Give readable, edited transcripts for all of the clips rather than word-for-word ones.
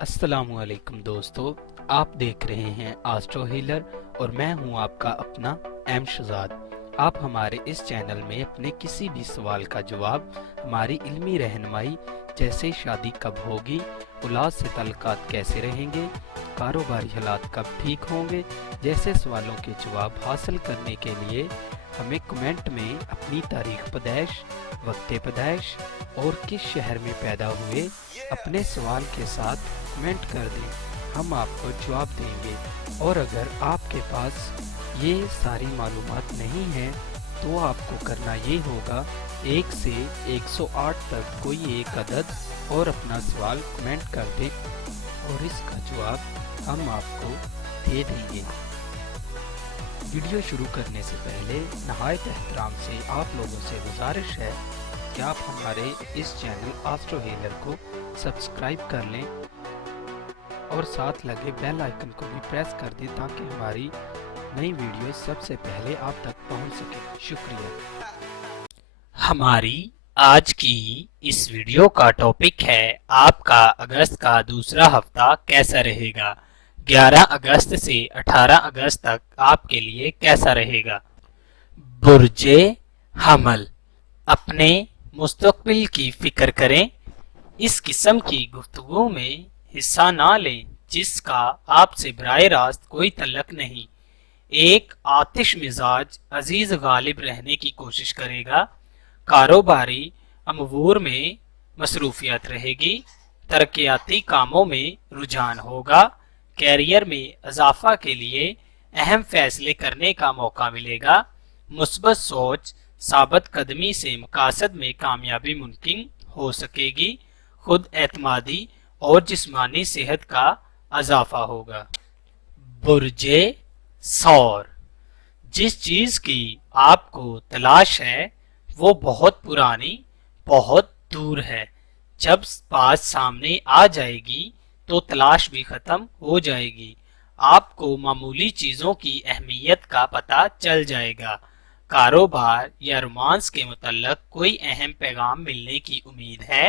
अस्सलाम वालेकुम दोस्तों, आप देख रहे हैं एस्ट्रो हीलर और मैं हूं आपका अपना एम शहजाद। आप हमारे इस चैनल में अपने किसी भी सवाल का जवाब, हमारी इल्मी रहनुमाई जैसे शादी कब होगी, औलाद से ताल्लुकात कैसे रहेंगे, कारोबारी हालात कब ठीक होंगे जैसे सवालों के जवाब हासिल करने के लिए हमें कमेंट में अपनी तारीख पैदाइश, वक्त पैदाइश और किस शहर में पैदा हुए अपने सवाल के साथ कमेंट कर दें। हम आपको जवाब देंगे। और अगर आपके पास ये सारी मालूमात नहीं है तो आपको करना ये होगा 1 से 108 तक कोई एक अदद और अपना सवाल कमेंट कर दें और इसका जवाब हम आपको दे देंगे। वीडियो शुरू करने से पहले नहायत एहतराम से आप लोगों से गुजारिश है कि आप हमारे इस चैनल एस्ट्रो हीलर को सब्सक्राइब कर लें और साथ लगे बेल आइकन को भी प्रेस कर दें ताकि हमारी नई वीडियो सबसे पहले आप तक पहुंच सके। शुक्रिया। हमारी आज की इस वीडियो का टॉपिक है आपका अगस्त का दूसरा हफ्ता कैसा रहेगा। 11 अगस्त से 18 अगस्त तक आपके लिए कैसा रहेगा। बुर्जे हमल, अपने मुस्तकबिल की फिक्र करें। इस किस्म की गुफ्तगू में हिस्सा ना लें जिसका आपसे बराह रास्त कोई तल्लक नहीं। एक आतिश मिजाज अजीज गालिब रहने की कोशिश करेगा। कारोबारी अमूर में मसरूफियत रहेगी। तरक्याती कामों में रुझान होगा। कैरियर में इजाफा के लिए अहम फैसले करने का मौका मिलेगा। मुस्बत सोच साबित कदमी से मकासद में कामयाबी मुमकिन हो सकेगी। खुद एतमादी और जिस्मानी सेहत का इजाफा होगा। बुर्जे सौर, जिस चीज की आपको तलाश है वो बहुत पुरानी, बहुत दूर है। जब बात सामने आ जाएगी तो तलाश भी खत्म हो जाएगी। आपको मामूली चीजों की अहमियत का पता चल जाएगा। कारोबार या रोमांस के मुतल्लक कोई अहम पैगाम मिलने की उम्मीद है।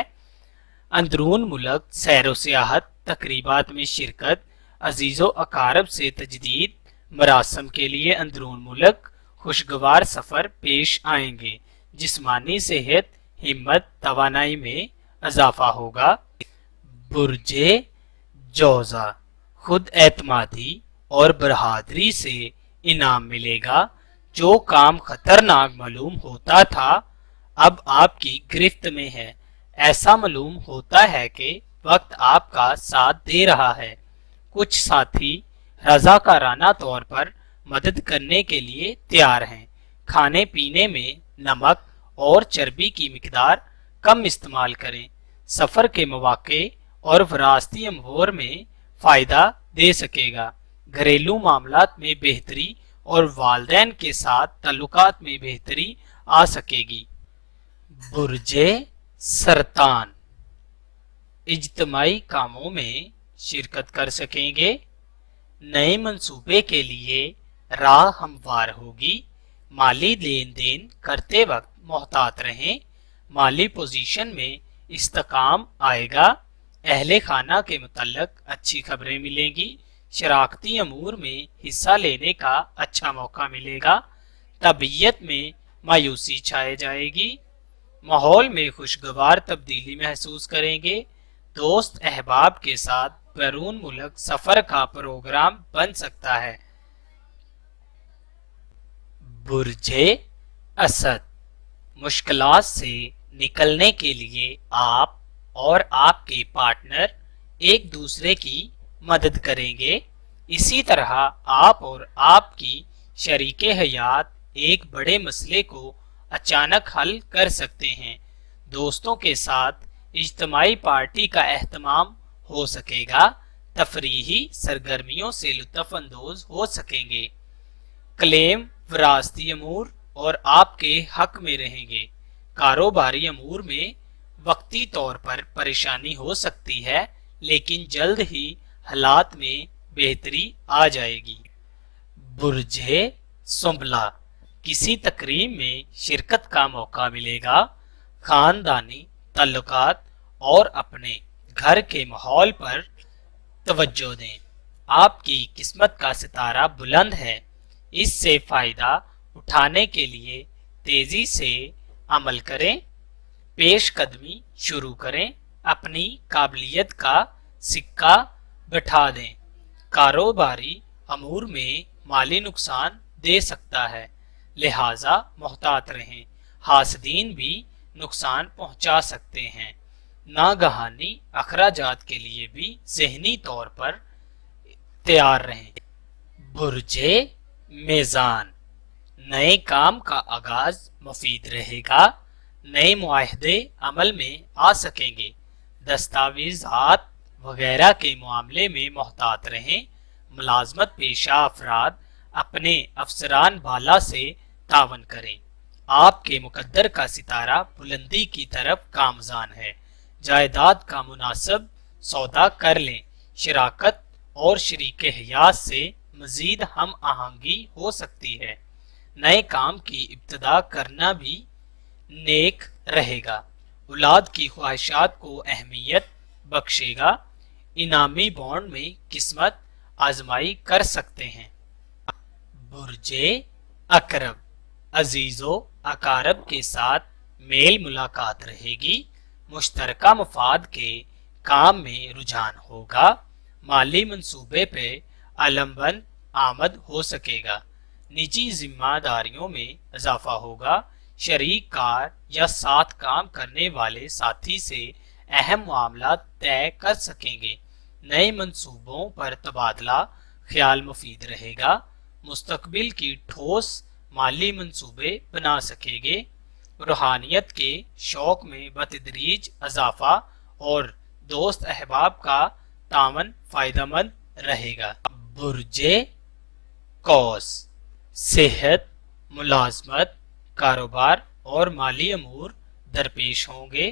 अंदरून मुल्क सैर सियाहत, तकरीबात में शिरकत, अजीज़ो अकारब से तजदीद, मरासम के लिए अंदरून मुल्क खुशगवार सफ़र पेश आएंगे। जिस्मानी सेहत, हिम्मत, तवानाई में इजाफा होगा। बुर्जे जौज़ा, खुद एतमादी और बहादुरी से इनाम मिलेगा। जो काम खतरनाक मालूम होता था अब आपकी गिरफ्त में है। ऐसा मालूम होता है कि वक्त आपका साथ दे रहा है। कुछ साथी रज़ाकाराना तौर पर मदद करने के लिए तैयार हैं। खाने पीने में नमक और चर्बी की मिकदार कम इस्तेमाल करें। सफ़र के मौके और विरासती अमूर में फ़ायदा दे सकेगा। घरेलू मामलात में बेहतरी और वालदैन के साथ ताल्लुकात में बेहतरी आ सकेगी। बुर्जे सरतान, इज्तिमाई कामों में शिरकत कर सकेंगे। नए मंसूबे के लिए राह हमवार होगी। माली लेन देन करते वक्त मोहतात रहें। माली पोजीशन में इस्तेकाम आएगा। अहले खाना के मुतल्लक अच्छी खबरें मिलेंगी। शराकती अमूर में हिस्सा लेने का अच्छा मौका मिलेगा। तबीयत में मायूसी छाए जाएगी। माहौल में खुशगवार तब्दीली महसूस करेंगे। दोस्त अहबाब के साथ बैरून मुल्क सफर का प्रोग्राम बन सकता है। बुर्जे असद, मुश्किलात से निकलने के लिए आप और आपके पार्टनर एक दूसरे की मदद करेंगे। इसी तरह आप और आपकी शरीके हयात एक बड़े मसले को अचानक हल कर सकते हैं। दोस्तों के साथ इज्तिमाई पार्टी का एहतमाम हो सकेगा। तफरीही सरगर्मियों से लुत्फ अंदोज हो सकेंगे। क्लेम विरासती अमूर और आपके हक में रहेंगे। कारोबारी अमूर में वक्ती तौर पर परेशानी हो सकती है लेकिन जल्द ही हालात में बेहतरी आ जाएगी। बुर्जे सुंबला, किसी तकरीब में शिरकत का मौका मिलेगा। खानदानी ताल्लुकात और अपने घर के माहौल पर توجہ دیں۔ آپ کی قسمت کا ستارہ بلند ہے، اس سے فائدہ اٹھانے کے لیے تیزی سے عمل کریں، پیش قدمی شروع کریں، اپنی قابلیت کا سکہ بٹھا دیں۔ کاروباری امور میں مالی نقصان دے سکتا ہے، لہذا محتاط رہیں۔ حاسدین بھی نقصان پہنچا سکتے ہیں۔ ناگہانی اخراجات کے لیے بھی ذہنی طور پر تیار رہیں۔ برج میزان، نئے کام کا آغاز مفید رہے گا، نئے معاہدے عمل میں آ سکیں گے۔ دستاویزات وغیرہ کے معاملے میں محتاط رہیں۔ ملازمت پیشہ افراد اپنے افسران بالا سے تعاون کریں۔ آپ کے مقدر کا ستارہ بلندی کی طرف گامزن ہے۔ جائیداد کا مناسب سودا کر لیں۔ شراکت اور شریک حیات سے مزید ہم آہنگی ہو سکتی ہے۔ نئے کام کی ابتدا کرنا بھی نیک رہے گا۔ اولاد کی خواہشات کو اہمیت بخشے گا۔ انعامی بانڈ میں قسمت آزمائی کر سکتے ہیں۔ برج عقرب، عزیز و اقارب کے ساتھ میل ملاقات رہے گی۔ مشترکہ مفاد کے کام میں رجحان ہوگا۔ مالی منصوبے پہ علم بند آمد ہو سکے گا۔ نجی ذمہ داریوں میں اضافہ ہوگا۔ شریک کار یا ساتھ کام کرنے والے ساتھی سے اہم معاملات طے کر سکیں گے۔ نئے منصوبوں پر تبادلہ خیال مفید رہے گا۔ مستقبل کی ٹھوس مالی منصوبے بنا سکیں گے۔ روحانیت کے شوق میں بتدریج اضافہ اور دوست احباب کا تعاون فائدہ مند رہے گا۔ برج قوس، صحت، ملازمت، کاروبار اور مالی امور درپیش ہوں گے۔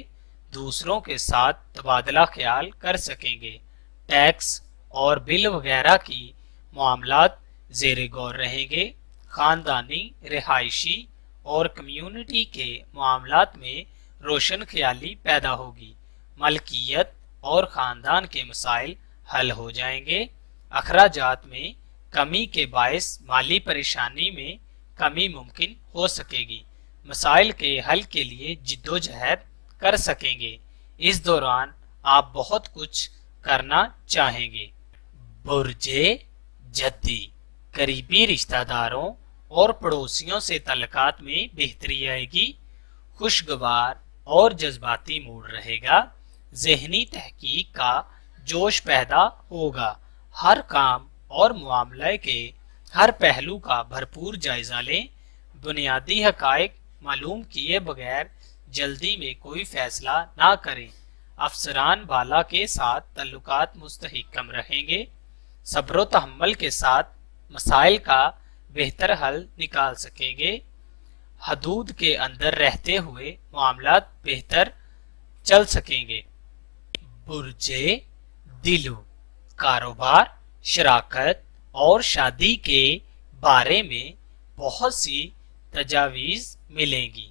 دوسروں کے ساتھ تبادلہ خیال کر سکیں گے۔ ٹیکس اور بل وغیرہ کی معاملات زیر غور رہیں گے۔ خاندانی، رہائشی اور کمیونٹی کے معاملات میں روشن خیالی پیدا ہوگی۔ ملکیت اور خاندان کے مسائل حل ہو جائیں گے۔ اخراجات میں کمی کے باعث مالی پریشانی میں کمی ممکن ہو سکے گی۔ مسائل کے حل کے لیے جدوجہد کر سکیں گے۔ اس دوران آپ بہت کچھ کرنا چاہیں گے۔ برج جدی، قریبی رشتہ داروں اور پڑوسیوں سے تعلقات میں بہتری آئے گی۔ خوشگوار اور جذباتی موڈ رہے گا۔ ذہنی تحقیق کا جوش پیدا ہوگا۔ ہر کام اور معاملے کے ہر پہلو کا بھرپور جائزہ لیں۔ بنیادی حقائق معلوم کیے بغیر جلدی میں کوئی فیصلہ نہ کریں۔ افسران بالا کے ساتھ تعلقات مستحکم رہیں گے۔ صبر و تحمل کے ساتھ مسائل کا بہتر حل نکال سکیں گے۔ حدود کے اندر رہتے ہوئے معاملات بہتر چل سکیں گے۔ برج دلو، کاروبار، شراکت اور شادی کے بارے میں بہت سی تجاویز ملیں گی۔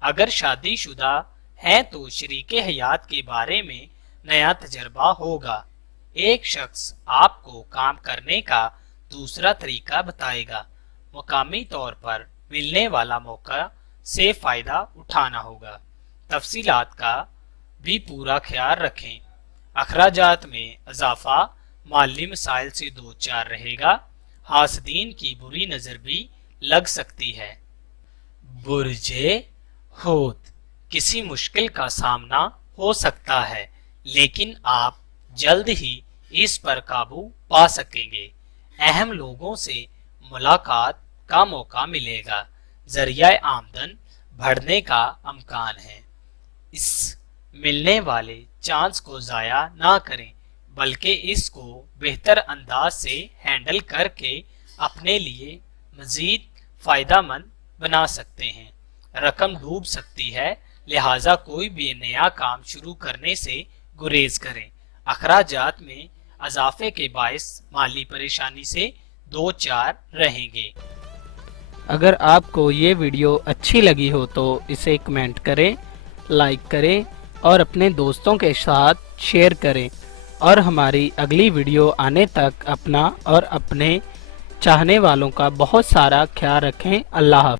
اگر شادی شدہ ہیں تو شریک حیات کے بارے میں نیا تجربہ ہوگا۔ ایک شخص آپ کو کام کرنے کا دوسرا طریقہ بتائے گا۔ مقامی طور پر ملنے والا موقع سے فائدہ اٹھانا ہوگا۔ تفصیلات کا بھی پورا خیال رکھیں۔ اخراجات میں اضافہ مالی مسائل سے دوچار رہے گا۔ حاسدین کی بری نظر بھی لگ سکتی ہے۔ برج حوت، کسی مشکل کا سامنا ہو سکتا ہے لیکن آپ جلد ہی اس پر قابو پا سکیں گے۔ اہم لوگوں سے ملاقات کا موقع ملے گا۔ ذریعہ آمدن بڑھنے کا امکان ہے۔ اس ملنے والے چانس کو ضائع نہ کریں بلکہ اس کو بہتر انداز سے ہینڈل کر کے اپنے لیے مزید فائدہ مند بنا سکتے ہیں۔ رقم ڈوب سکتی ہے، لہٰذا کوئی بھی نیا کام شروع کرنے سے گریز کریں۔ اخراجات میں اضافے کے باعث مالی پریشانی سے دو چار رہیں گے۔ اگر آپ کو یہ ویڈیو اچھی لگی ہو تو اسے کمنٹ کریں، لائک کریں اور اپنے دوستوں کے ساتھ شیئر کریں۔ और हमारी अगली वीडियो आने तक अपना और अपने चाहने वालों का बहुत सारा ख्याल रखें। अल्लाह हाफ़िज़।